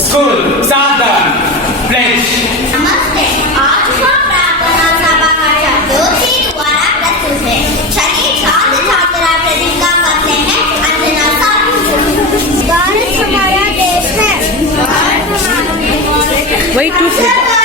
School, सावधान, pledge. नमस्ते। आज का प्रार्थना सभा का ज्योति द्वारा प्रस्तुत है। चलिए छात्र छात्रा प्रतिज्ञा करते हैं। अंजना साहब। भारत हमारा देश है। Wait 2 seconds.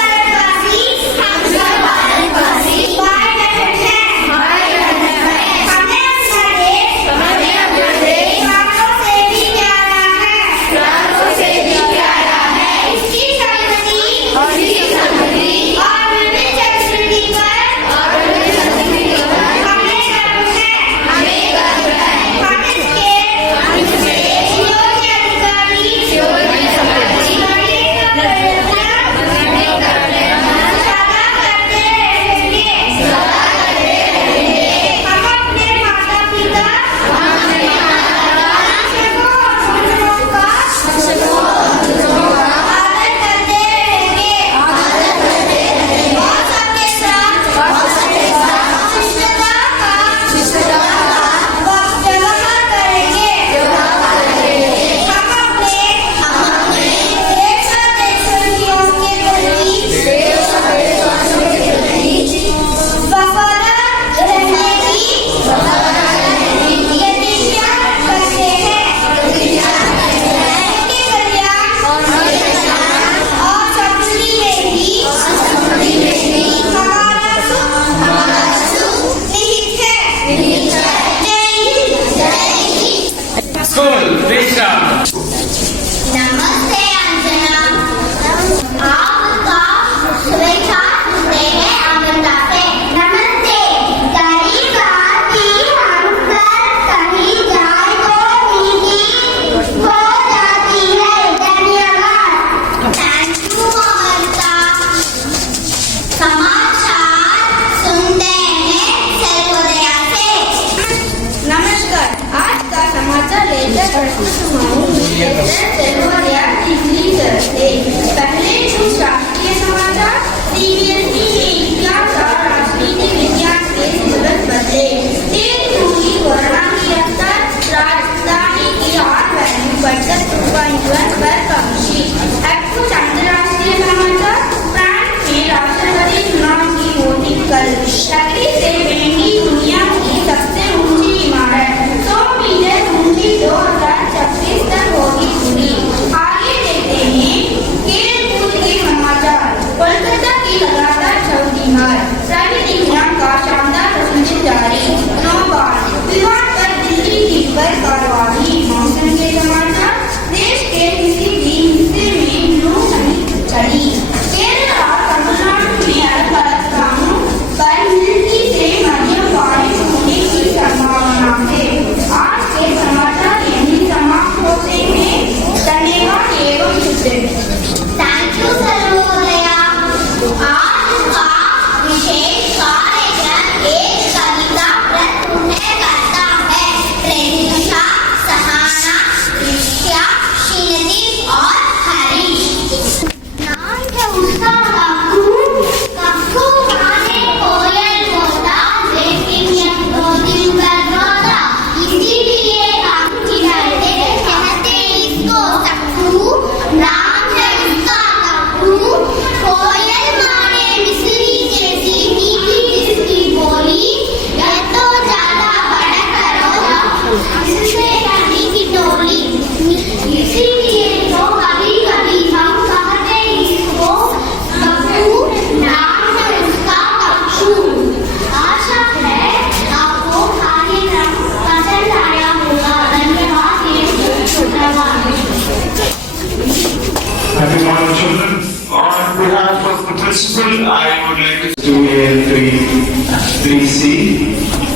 School, विश्राम. नमस्ते अंजना। आपका शुभेच्छा सुनते हैं अमृता से। नमस्ते। कहीं आती हम कर कहीं जाए तो मीठी हो जाती है। धन्यवाद। Thank you Amrita. समाचार सुनते हैं सर्वोदया से। नमस्कार। आज का समाचार लेकर सर्वोदया तीसरी तरफ से। पहले कुछ राष्ट्रीय समाचार। सीबीएसई ने इतिहास और राजनीति विज्ञान के सिलेबस बदले। तेज हुई कोरोना की रफ्तार। राजधानी की हॉट वैल्यू बढ़कर 2.1 पर पहुंची। अब कुछ अंतर्राष्ट्रीय समाचार। फ्रांस में राष्ट्रपति चुनाव की वोटिंग कल। लकड़ी से बनी दुनिया की सबसे ऊंची इमारत 100 मीटर ऊंची 2026 तक होगी पूरी। आगे देखते हैं खेल कूद के समाचार। कोलकाता की लगातार चौथी हार। रवि इंग्लैंड का शानदार प्रदर्शन जारी। 9 बार विवाद पर दिल्ली की पर कार्रवाई। मौसम के समाचार। देश के किसी भी हिस्से में लू नहीं चली। केरल और तमिलनाडु में अलग अलग स्थानों पर हल्की से मध्यम बारिश होने की संभावना है। आज के समाचार यहीं समाप्त होते हैं। धन्यवाद एवं शुभ। थैंक यू सर्वोदया। आज का विशेष कार्यक्रम एक कविता प्रस्तुत करता है। प्रेमिका, सहाना, ऋषा, श्रीनिधि और हरीश। नाम है उसका कक्कू गाने कोयल बोला, लेकिन यह 2 दिन बाद रोता। इसीलिए हम चिढ़ाते कहते इसको कक्कू। नाम है उसका कक्कू। कोयल माने मिस्री जैसी मीठी जिसकी बोली। यह तो ज्यादा बड़ा करो इससे कहीं की टोली। इसीलिए तो कभी कभी हम कहते इसको कक्कू। नाम है उसका कक्कू। आशा है आपको कार्यक्रम पसंद आया होगा। धन्यवाद। Happy morning, children. On behalf of the principal, I would like to do a 3C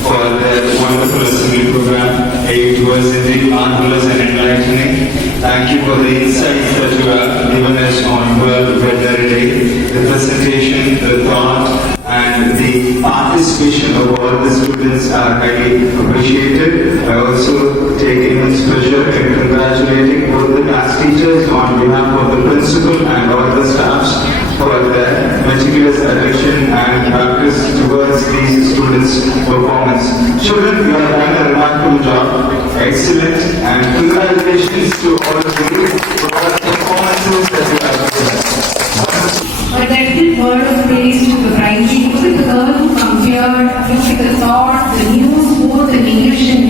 for the wonderful assembly program. It was indeed marvelous and enlightening. Thank you for the insights that you have given us on World Veterinary Day, the presentation, the thought, and the participation of all the students are highly appreciated. I also take immense pleasure in congratulating both the class teachers on behalf of the principal and all the staffs for their meticulous attention and practice towards these students' performance. Children, you have done a remarkable job. Excellent, and congratulations to all of you for performances that you have given. But that is word of praise to the bride. She was a girl who compared, the thought, the news, both in English and